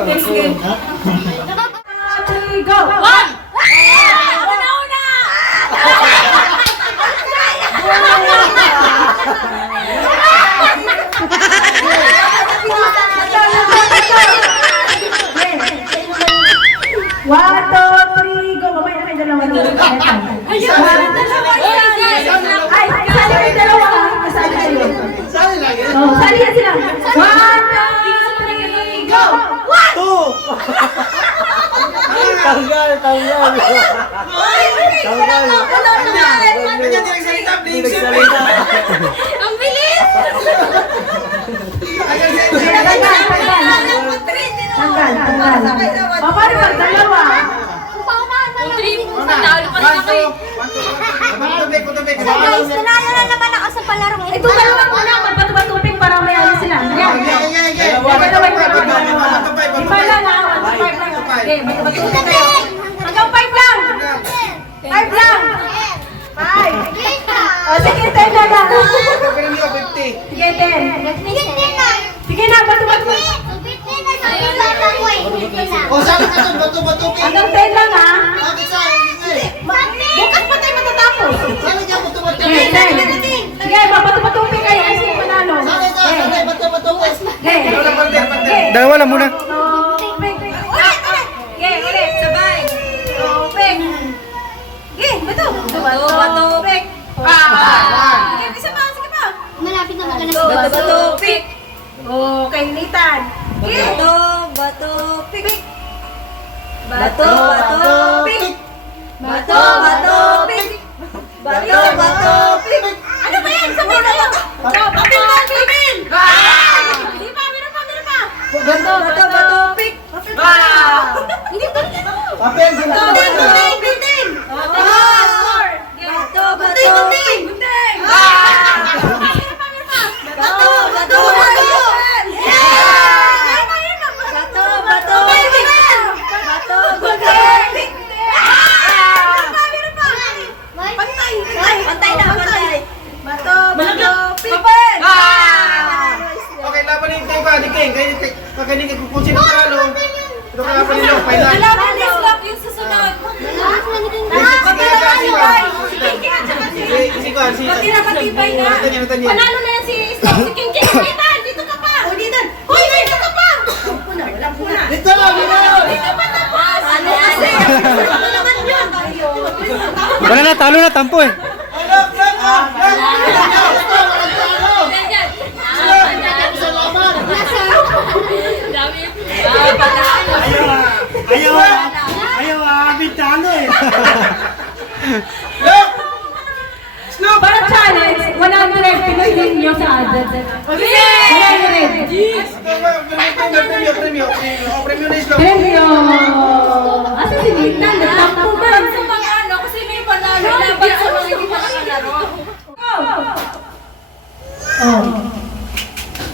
Sige. Go! One! Una! One, two, three, go! Mamaya na kayo dalawa na. Ay, kasali kayo dalawa. Kasali kayo. Sali yan sila. One, two, three, go! One! Two! Tanggal. Ang bilis! Tanggal. Paano ba? Dalawa. Guys, nanalo na naman ako sa palarong ito. Ito dalawa muna. Magpatubatupin para may ayos sila. Yan. Lima lang ha. 1 to 5 lang. Okay, magpatubatupin kayo. Hanggang 5 lang. 5 lang. 5. O, sige, 10 na lang. Sige, 10. Sige na, patubatupin. Hanggang 10 lang ha. Bukas pa tayo matatapos. Sige, 10. Sige, mapatubatupin kayo kasi manalo. Dalawa lang muna. Ulit, sabay. Tupik. Bato. Batupik. Sige, isa pa, sige pa. Malapit na magana. Batupik. Okay, Nathan. Batupik. Batupik. Batupik. Ano ba yan? Sabay kayo. Papil. Hindi pa, meron pa. Batupik. Hindi pa. Papel, Gunting. Score. Gunting. Okay, laban yung tayo ka, Diking. Kaya kung sino paralo, ito ka laban nila, final. Panalo na yan si Islam. Si King. Dito ka pa. Hoy, dito ka pa. Dito lang, Dito pa tapos. Ano kasi? Ano naman yun? Wala na, talo na, tampo eh. Bintano eh. Para challenge, 100 pinahin nyo sa ads. Okay! 100. Premyo! Asa si Nathan? Nagtampo ba? Sa pang-ano? Kasi may panalo laban sa mga hindi makakalaro.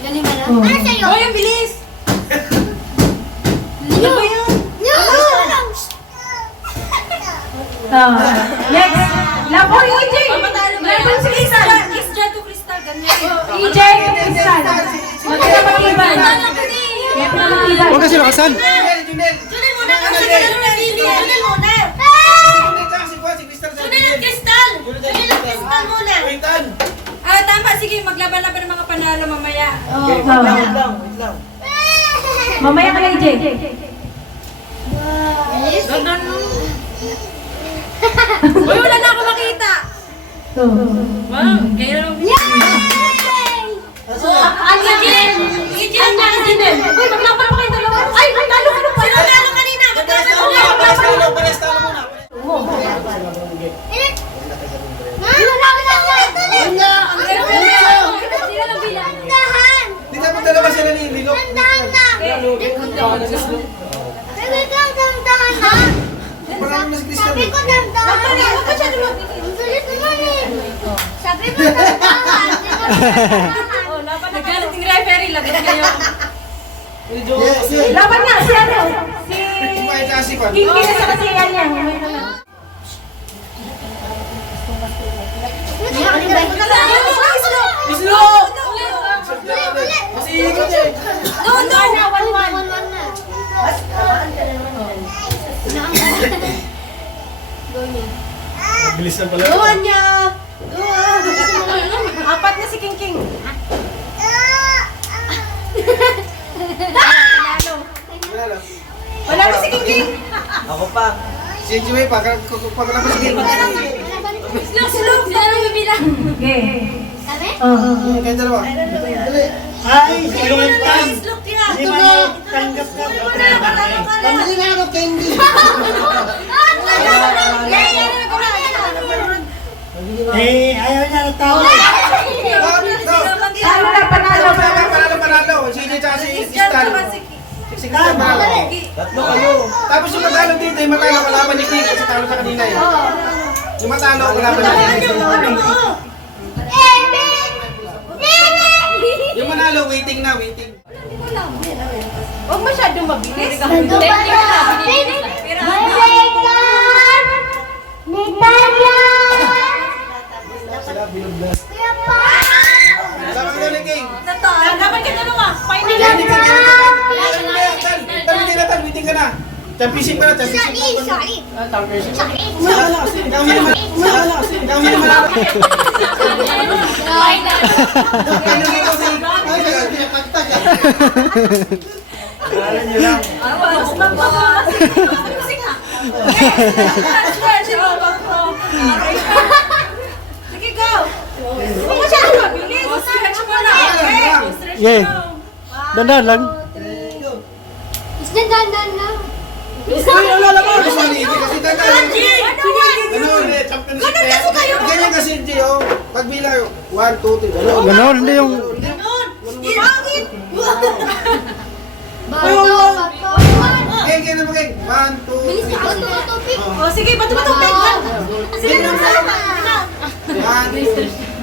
Galing ba na? Ano sa'yo? Hoy, ang bilis! Ano ba yun? Next! Labor, EJ! Labor si Crystal! Isja to Crystal, ganyan. EJ to Crystal! Magpinapag-ibay! Magpinapag-ibay! Huwag kasi lakasan. Junel muna kasi ganun na Lili. Junel muna. Junel at Crystal muna. Tama, sige, maglaban-laban ng mga panalo mamaya. Wait lang. Mamaya ka na, EJ! Uy, wala na ako makita. Wow, kaya lang. Yay! EJ ang nakasinin. Uy, maglaban pa kayo dalawa! Ay, nalo ka na pa! Sino talo kanina? Maglaban muna. Sabi ko dandahan. Sabi ko dandahan. Nagalit yung referee, lagot kayo. Yes. Laban nga, si ano? Si King King sa kasi yan yan. Bilisan pala. Dua niya. Dua. Apat na si King King. Manalo. Wala na si King King. Ako pa. Si Jimmy, pagkalabas si Game. Slug. Sila nang bibilang. Kayo dalawa. Ay, si Lutan. Slug niya. Di ba tanggap ka? Pamili na ako, candy. Eh, ayaw niya ng tao. Panalo. Si Jay tsaka si Stan. Si Stan panalo. Tatlo kayo. Tapos yung matalo dito, yung matalo kalaban ni King kasi talo sa kanina eh. Yung matalo kalaban ni King. Yung manalo, waiting na, waiting. Huwag masyadong mabilis. Sabi ko ni King. Dapat ka dalawa. Final. Candy ka, Tal, waiting ka na. Championship ka na, championship ka na. Ikaw hindi manalo. Ikaw hindi manalo. Final ikaw si... Sige, go! Huwag masyadong mabilis. Stretch mo na. Yeah. Dandan lang. Ano sa ni King kasi tatalo. Ganun, championship na yan. Ganyan kasi Jay, oh. Pagbilang, 1, 2, 3, ganun. Ganon, hindi yung... King, King naman King. 1, 2, 3. O, sige, bato-bato. Sige, lang sa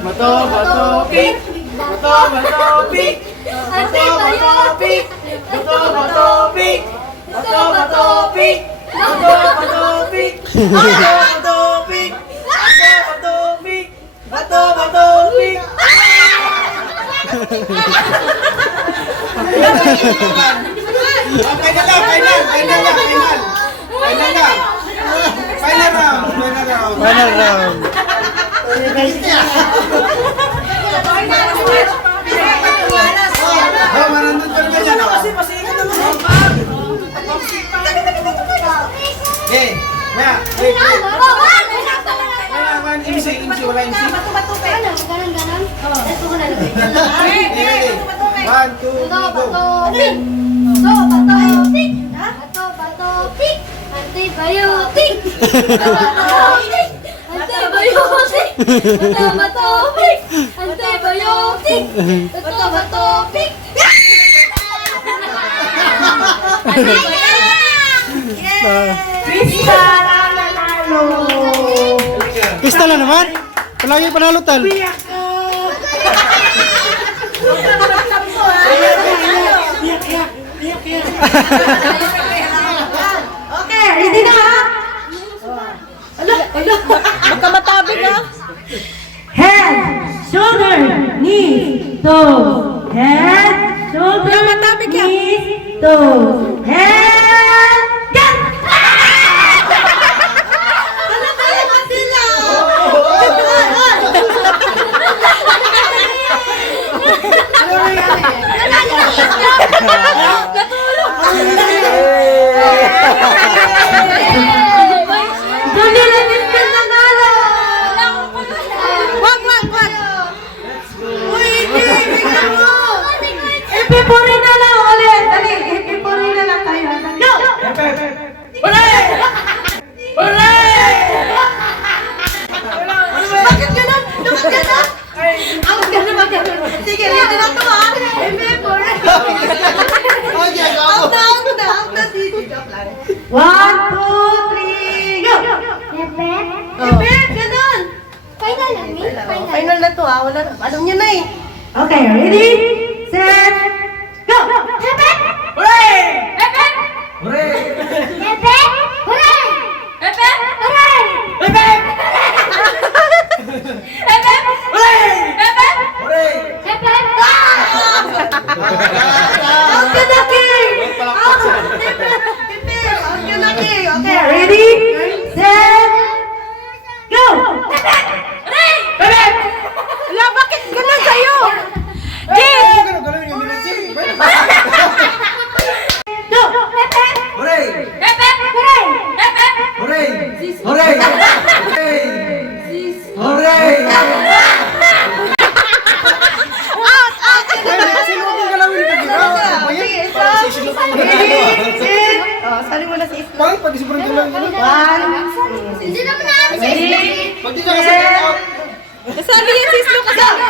Bato, bato, pick! Bato, bato, pick! Bato, bato, pick! Bato, bato, pick! Bato, bato, pick! Bato, bato, pick! Bato, bato, pick! Bato, bato, pick! Bato, bato, pick! Final lang, final! Final lang, final! Final lang! Final round! Final round! Final round. Oh, manandun pa naman yan, oh. Okay, Maya, wait, wait. Wala, MC, wala MC. Okay, 1, 2, 3, go. Pista lang naman. Palagi panalo tal. Okay, ready na ha? Baka matabig ha? Head, shoulder, knees, toes. Head, shoulder, knees, toes. Head, get! Ano talaga sila? Dali na din ka nanalo! Wag! Uy, bigyan mo! Ipipuri na lang ulit! Dali, ipipuri na lang tayo. Go! Bakit ganun? Bakit ganun? Ang ganun. Sige, ready na to ha? Out na. One, two, three, go! Ebet, ganun. Final na to ha? Wala na. Alam niyo na eh. Okay, ready, set, go! Out ka na, King! Out! Okay, ready, Okay, ready, set, go! na si Islo. Bakit? Pag sobrang lang yun. Hindi naman namin si Islo. Pag di siya kasama. Kasabi yan si Islo kasama.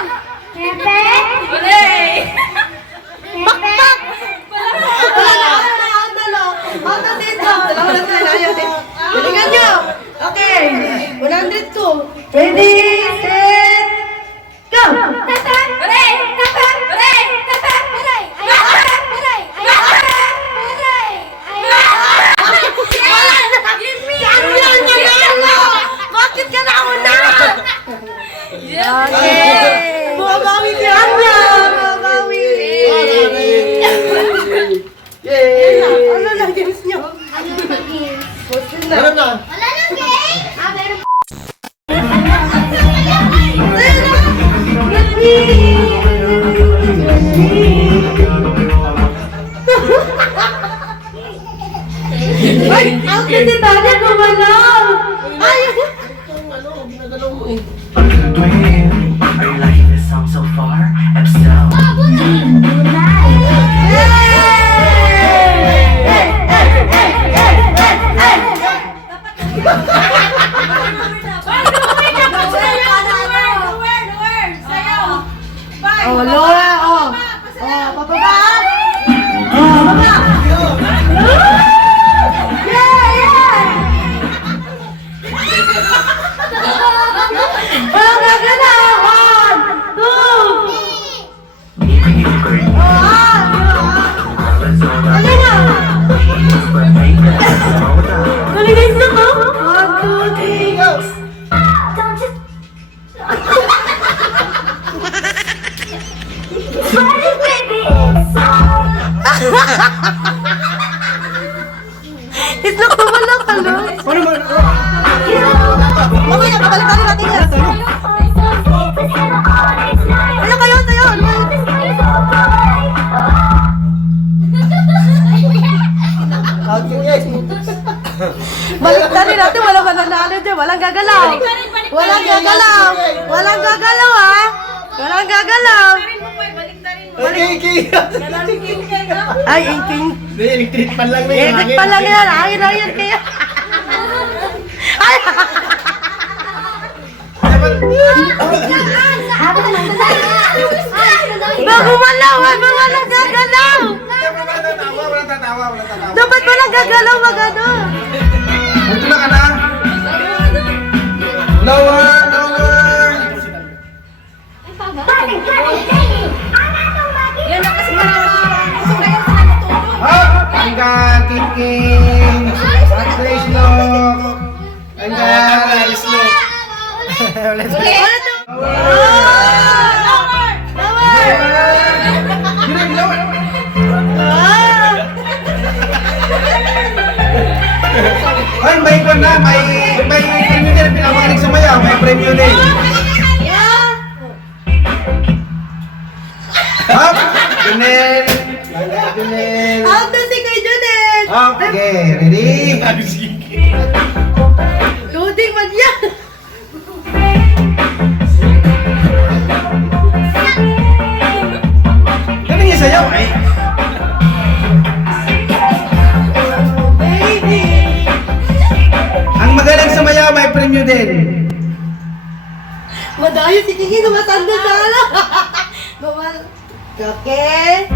Galingan nyo. Okay. 102. Ready, set, go. Hooray! Hooray! Bakit ka nauna? Okay. Bumabawi si Anya. Bumabawi. Yay! Ano na games nyo? Meron na. Ay, out na si Tanya gumalaw. Ay, Are you liking this song so far? If so, oh, Laura, oh. Oh, pababa. Oh, baba. Walang gagalaw. 1, 2. Dali na. Dali na isa ko. 1, 2, 3, go. Islok tumalak talo. Paano ba? Okay na, babalikan natin yan. Ano kayo sa'yo? Baliktarin natin, walang mananalo dyan, walang gagalaw. Walang gagalaw. Walang gagalaw, ha? Walang gagalaw. Ay, inking. Hindi, electric pan lang na Edit pa lang yan, hangin kaya. Ay! Bagumalaw, walang gagalaw. Walang tatawa. Dapat walang gagalaw, magano. Ito na ka na. Lower. Yan na kasi Hop! Hanggang King. Patrick Slow. Hanggang Slow. Ay, may ko na. May premium din. Pinamagaling sa maya. May premium din. Hop! Junel. Junel. Out na si kay Junet. Okay, ready? Loading man yan. Galing yung sayaw eh. Baby. Ang magaling sa maya, may premium din. Madayo si Kiki gumatanda sa ala. Gumal. Okay.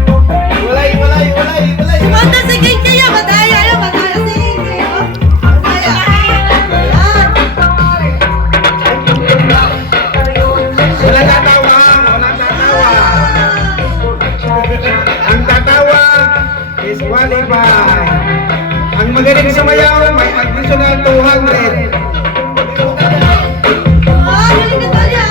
Walay. Kumanda si Kiki ya, madaya si Kiki. Madaya. Wala tatawa. Ang tatawa is qualified. Ang magaling sa mayaw, may additional 200. Ah, galing na tayo.